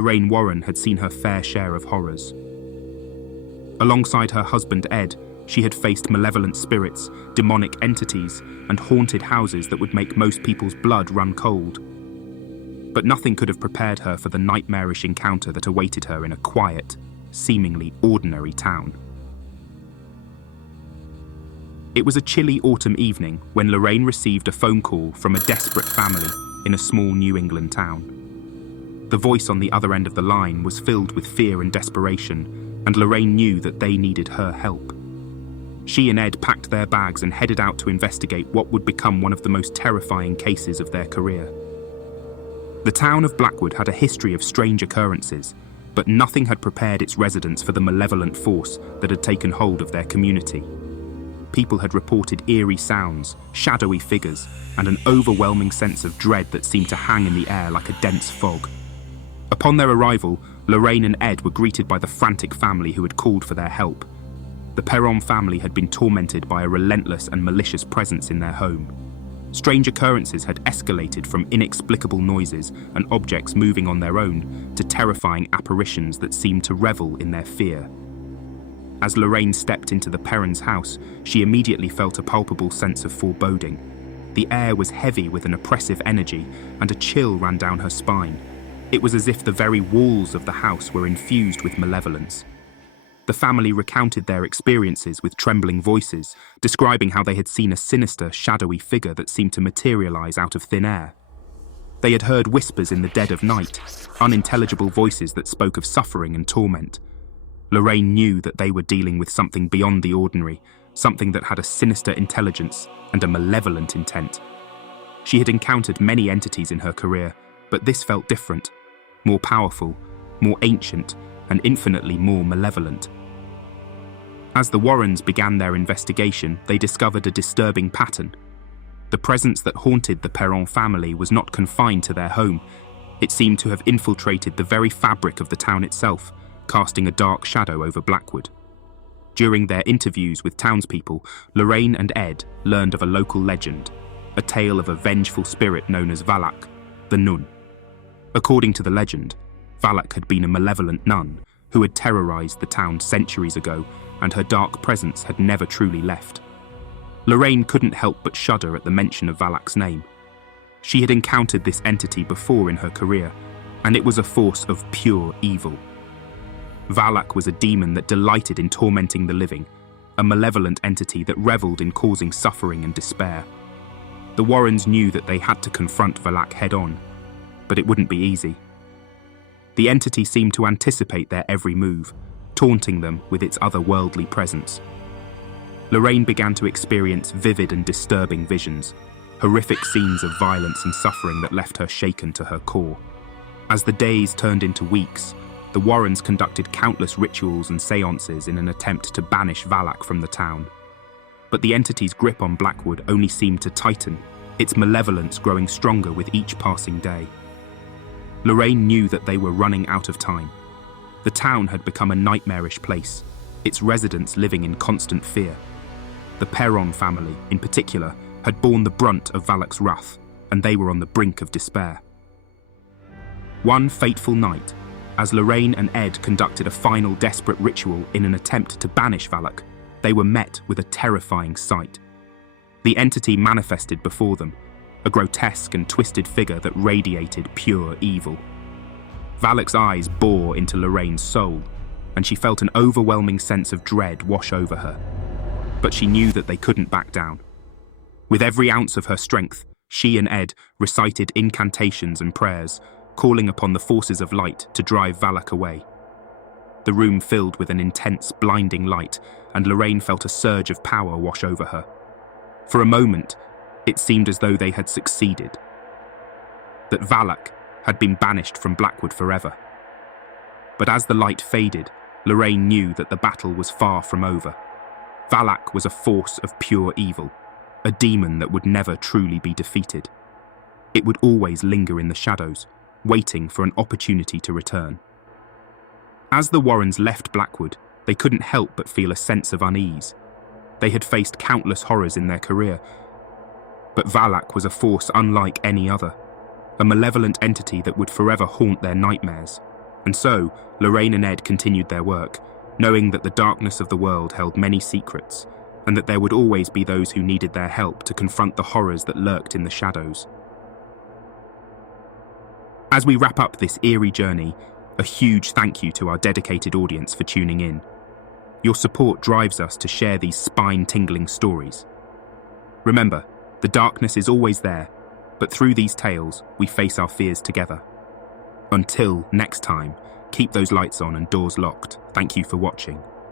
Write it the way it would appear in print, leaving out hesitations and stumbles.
Lorraine Warren had seen her fair share of horrors. Alongside her husband Ed, she had faced malevolent spirits, demonic entities, and haunted houses that would make most people's blood run cold. But nothing could have prepared her for the nightmarish encounter that awaited her in a quiet, seemingly ordinary town. It was a chilly autumn evening when Lorraine received a phone call from a desperate family in a small New England town. The voice on the other end of the line was filled with fear and desperation, and Lorraine knew that they needed her help. She and Ed packed their bags and headed out to investigate what would become one of the most terrifying cases of their career. The town of Blackwood had a history of strange occurrences, but nothing had prepared its residents for the malevolent force that had taken hold of their community. People had reported eerie sounds, shadowy figures, and an overwhelming sense of dread that seemed to hang in the air like a dense fog. Upon their arrival, Lorraine and Ed were greeted by the frantic family who had called for their help. The Perron family had been tormented by a relentless and malicious presence in their home. Strange occurrences had escalated from inexplicable noises and objects moving on their own to terrifying apparitions that seemed to revel in their fear. As Lorraine stepped into the Perrons' house, she immediately felt a palpable sense of foreboding. The air was heavy with an oppressive energy, and a chill ran down her spine. It was as if the very walls of the house were infused with malevolence. The family recounted their experiences with trembling voices, describing how they had seen a sinister, shadowy figure that seemed to materialize out of thin air. They had heard whispers in the dead of night, unintelligible voices that spoke of suffering and torment. Lorraine knew that they were dealing with something beyond the ordinary, something that had a sinister intelligence and a malevolent intent. She had encountered many entities in her career, but this felt different, more powerful, more ancient, and infinitely more malevolent. As the Warrens began their investigation, they discovered a disturbing pattern. The presence that haunted the Perron family was not confined to their home. It seemed to have infiltrated the very fabric of the town itself, casting a dark shadow over Blackwood. During their interviews with townspeople, Lorraine and Ed learned of a local legend, a tale of a vengeful spirit known as Valak The Nun. According to the legend, Valak had been a malevolent nun who had terrorized the town centuries ago, and her dark presence had never truly left. Lorraine couldn't help but shudder at the mention of Valak's name. She had encountered this entity before in her career, and it was a force of pure evil. Valak was a demon that delighted in tormenting the living, a malevolent entity that reveled in causing suffering and despair. The Warrens knew that they had to confront Valak head-on, but it wouldn't be easy. The entity seemed to anticipate their every move, taunting them with its otherworldly presence. Lorraine began to experience vivid and disturbing visions, horrific scenes of violence and suffering that left her shaken to her core. As the days turned into weeks, the Warrens conducted countless rituals and seances in an attempt to banish Valak from the town. But the entity's grip on Blackwood only seemed to tighten, its malevolence growing stronger with each passing day. Lorraine knew that they were running out of time. The town had become a nightmarish place, its residents living in constant fear. The Perron family, in particular, had borne the brunt of Valak's wrath, and they were on the brink of despair. One fateful night, as Lorraine and Ed conducted a final desperate ritual in an attempt to banish Valak, they were met with a terrifying sight. The entity manifested before them, a grotesque and twisted figure that radiated pure evil. Valak's eyes bore into Lorraine's soul, and she felt an overwhelming sense of dread wash over her. But she knew that they couldn't back down. With every ounce of her strength, she and Ed recited incantations and prayers, calling upon the forces of light to drive Valak away. The room filled with an intense, blinding light, and Lorraine felt a surge of power wash over her. For a moment, it seemed as though they had succeeded, that Valak had been banished from Blackwood forever. But as the light faded, Lorraine knew that the battle was far from over. Valak was a force of pure evil, a demon that would never truly be defeated. It would always linger in the shadows, waiting for an opportunity to return. As the Warrens left Blackwood, they couldn't help but feel a sense of unease. They had faced countless horrors in their career, but Valak was a force unlike any other, a malevolent entity that would forever haunt their nightmares. And so, Lorraine and Ed continued their work, knowing that the darkness of the world held many secrets, and that there would always be those who needed their help to confront the horrors that lurked in the shadows. As we wrap up this eerie journey, a huge thank you to our dedicated audience for tuning in. Your support drives us to share these spine-tingling stories. Remember, the darkness is always there, but through these tales, we face our fears together. Until next time, keep those lights on and doors locked. Thank you for watching.